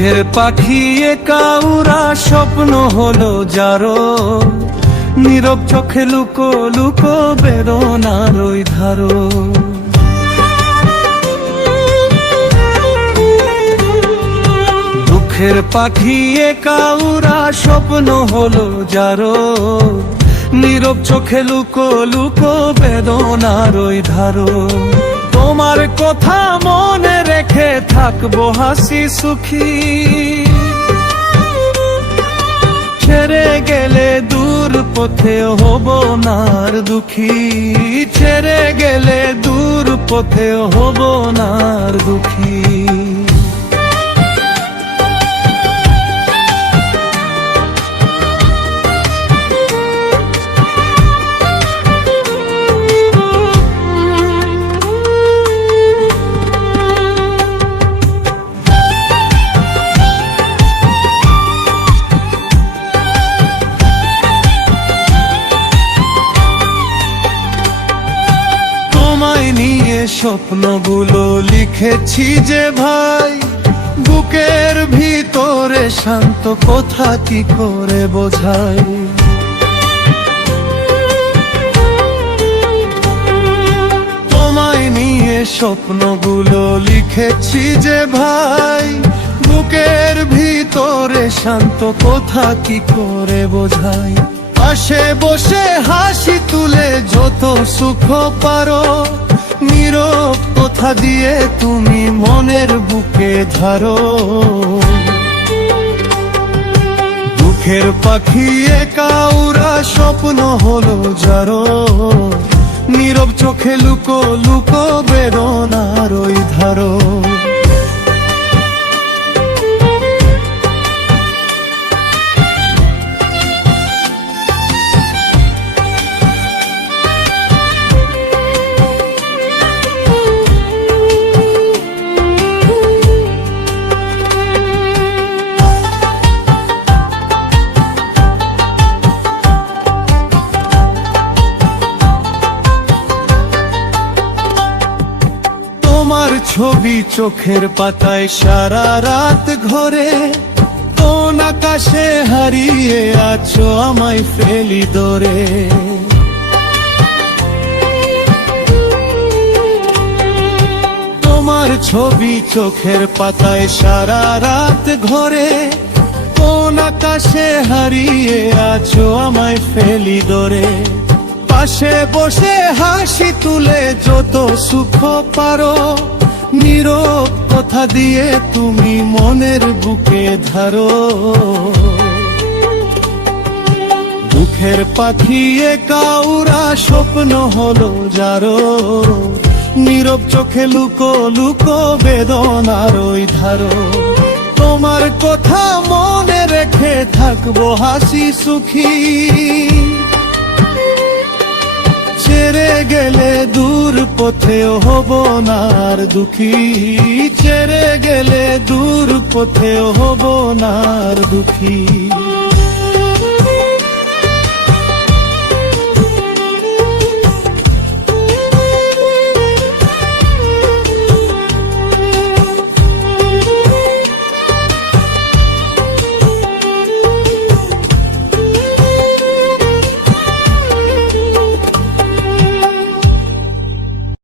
দুঃখের পাখি একা উড়া স্বপ্ন হলো যারো, নীরব চোখে লুকো লুকো বেদনার ওই ধারো। দুঃখের পাখি একা উড়া স্বপ্ন হলো যারো, নীরব চোখে লুকো লুকো বেদনার ওই ধারো। তোমার কথা মনে রেখে থাকবো হাসি সুখী, ছেড়ে গেলে দূর পথে হব না আর দুঃখী, ছেড়ে গেলে দূর পথে হব না আর দুঃখী। স্বপ্নগুলো লিখেছি যে ভাই, বুকের ভিতরে শান্ত কথা কি করে বোঝাই। তোমায় নিয়ে স্বপ্নগুলো লিখেছি যে ভাই, বুকের ভিতরে শান্ত কথা কি করে বোঝাই। পাশে বসে হাসি তুলে যত সুখ পারো, নীরব কথা দিয়ে তুমি মনের বুকে ধরো। দুঃখের পাখি একা উড়া স্বপ্ন হলো যারো, নীরব চোখে লুকো লুকো বেদনার ওই ধারো। তোমার ছবি চোখের পাতায় সারা রাত ঘরে, কোন আকাশে হারিয়ে আছো আমায় ফেলি দরে। তোমার ছবি চোখের পাতায় সারা রাত ঘরে, কোন আকাশে হারিয়ে আছো আমায় ফেলি দরে। পাশে বসে হাসি তুলে যত সুখ পারো, নীরব কথা দিয়ে তুমি মনের বুকে ধরো। দুঃখের পাখি একা উড়া স্বপ্ন হলো যারো, নীরব চোখে লুকো লুকো বেদনার ওই ধারো। তোমার কথা মনে রেখে থাকবো হাসি সুখী, ছেড়ে গেলে দূর পথে হব না আর দুঃখী, ছেড়ে গেলে দূর পথে হব না আর দুঃখী।